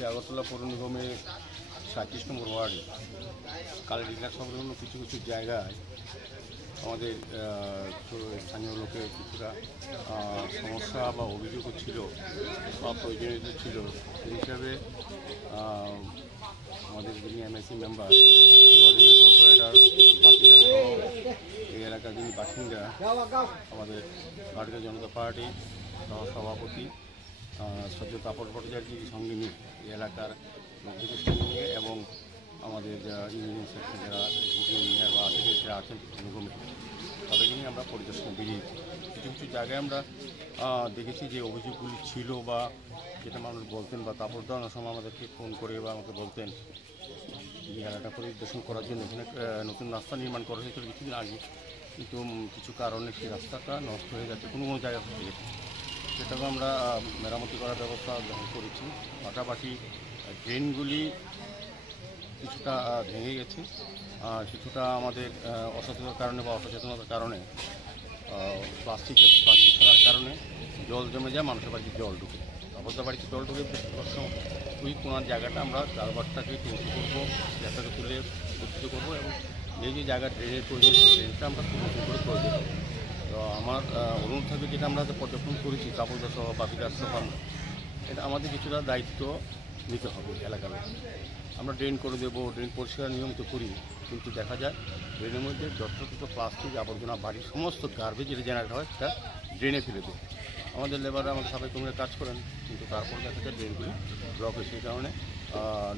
আজকে আগরতলা পৌর নিগমে 37 নম্বর ওয়ার্ডে কালেরিঘাট সংলগ্ন কিছু কিছু জায়গায় আমাদের স্থানীয় লোকের কিছুটা সমস্যা বা অভিযোগও ছিল বা প্রয়োজনীয়তা ছিল। সেই হিসাবে আমাদের যিনি এমএসি মেম্বার কর্পোরেটর এই এলাকার যিনি বাসিন্দা আমাদের ভারতীয় জনতা পার্টি সভাপতি সদ্য তাপস ভট্টাচার্যের সঙ্গে নিয়ে এই এলাকার লোকদের সঙ্গে নিয়ে এবং আমাদের ইঞ্জিনিয়ারিং সেক্টর যারা ইঞ্জিনিয়ার বা আধিকারিকরা আছেন নিগমে তাদেরকে নিয়ে আমরা পরিদর্শনে বেরিয়েছি। কিছু কিছু জায়গায় আমরা দেখেছি যে অভিযোগগুলি ছিল বা যেটা মানুষ বলতেন বা তাপস দেওয়ানোর সময় আমাদেরকে ফোন করে বা আমাকে বলতেন এই এলাকা পরিদর্শন করার জন্য এখানে নতুন রাস্তা নির্মাণ করা হয়েছিল কিছুদিন আগে, কিন্তু কিছু কারণে সেই রাস্তাটা নষ্ট হয়ে যাচ্ছে কোনো কোনো জায়গা থেকে, সেটাকে আমরা মেরামতি করার ব্যবস্থা গ্রহণ করেছি। পাশাপাশি ড্রেনগুলি কিছুটা ভেঙে গেছে, কিছুটা আমাদের অসচেতনতার কারণে বা অসচেতনতার কারণে প্লাস্টিক ছাড়ার কারণে জল জমে যায়, মানুষের বাড়িতে জল ঢুকে, অবস্থা বাড়িতে জল ঢুকে ওই কোনার জায়গাটা আমরা চারবারটাকে টেন্সি করবো, জায়গাটাকে তুলে উত্থিত করবো এবং যে জায়গা ড্রেনের প্রয়োজন সেই ড্রেনটা আমরা নতুন করে করে দেবো। তো আমার অনুরোধ থাকবে যেটা আমরা পর্যবেক্ষণ করেছি কাপড়দা সহ বাপিদার সহ এটা আমাদের কিছুটা দায়িত্ব নিতে হবে এলাকার। আমরা ড্রেন করে দেবো, ড্রেন পরিষ্কার নিয়মিত করি, কিন্তু দেখা যায় ড্রেনের মধ্যে যথাযথ প্লাস্টিক আবর্জনা বাড়ির সমস্ত গার্বেজ যেটা জেনারেট হয় সেটা ড্রেনে ফেলে দেয়। আমাদের লেবাররা আমাদের সাথে তোমরা কাজ করেন, কিন্তু তারপর দেখা যায় ড্রেনগুলি ব্লক হয়, সেই কারণে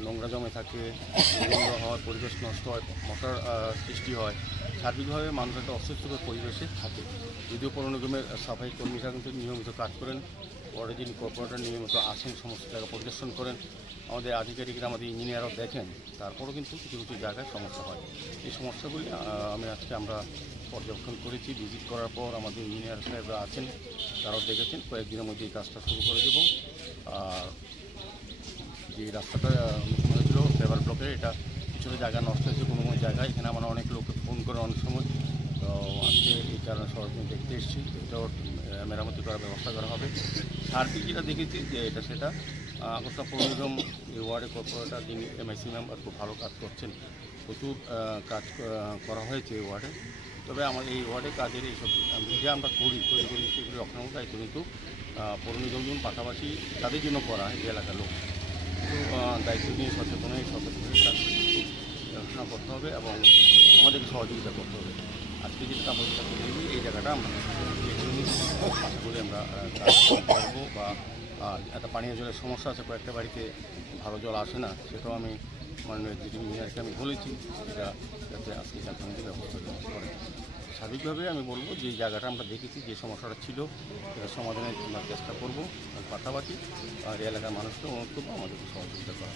নোংরা জমে থাকে, দুর্গন্ধ হয়, পরিবেশ নষ্ট হয়, মশার সৃষ্টি হয়, সার্বিকভাবে মানুষ একটা অস্বস্তিকর পরিবেশে থাকে। যদিও পৌর নিগমের সাফাই কর্মীরা কিন্তু নিয়মিত কাজ করেন, পরে যিনি কর্পোরেটর নিয়মিত আসেন, সমস্ত জায়গা পরিদর্শন করেন, আমাদের আধিকারিকরা আমাদের ইঞ্জিনিয়ারও দেখেন, তারপরেও কিন্তু কিছু কিছু জায়গায় সমস্যা হয়। এই সমস্যাগুলি আমরা পর্যবেক্ষণ করেছি। ভিজিট করার পর আমাদের ইঞ্জিনিয়ার সাহেবরা আছেন, তারাও দেখেছেন, কয়েকদিনের মধ্যে এই কাজটা শুরু করে দেব। আর যে রাস্তাটা হয়েছিল ফেভার ব্লকের, এটা কিছুটা জায়গা নষ্ট হয়েছে কোনো কোনো জায়গায়, এখানে আমরা অনেক লোককে ফোন করে অনেক সময়, তো আজকে এই কারণে সরজমিন দেখতে এসেছি, এটাও মেরামতি করার ব্যবস্থা করা হবে। সার্বিক যেটা দেখেছি যে সেটা আগরতলা পৌর নিগম এই ওয়ার্ডের কর্পোরেটর যিনি এমআইসি মেম্বার খুব ভালো কাজ করছেন, প্রচুর কাজ করা হয়েছে এই ওয়ার্ডে। তবে আমাদের এই ওয়ার্ডের কাজের এইসব যে আমরা তৈরি করি সেগুলি রক্ষণাবেক্ষণ দায়িত্ব কিন্তু পৌর নিগম যেমন পাশাপাশি তাদের জন্য করা হয় যে এলাকার লোক, কিন্তু দায়িত্ব নিয়ে সচেতন হয়ে কাজ দেখাশোনা করতে হবে এবং আমাদেরকে সহযোগিতা করতে হবে। আজকে যেটা আমরা এই জায়গাটা আমরা আশা করি আমরা কাজ করবো। বা একটা পানীয় জলের সমস্যা আছে, কয়েকটা বাড়িতে ভালো জল আসে না, সেটাও আমি মাননীয় ইঞ্জিনিয়ারকে আমি বলেছি এটা যাতে আজকে যথাযথ ব্যবস্থা করে। স্বাভাবিকভাবে আমি বলবো যে এই জায়গাটা আমরা দেখেছি যে সমস্যাটা ছিল সেটা সমাধানের আমরা চেষ্টা করবো, পাশাপাশি আর এলাকার মানুষকে অনুরোধ করবো আমাদেরকে সহযোগিতা করা।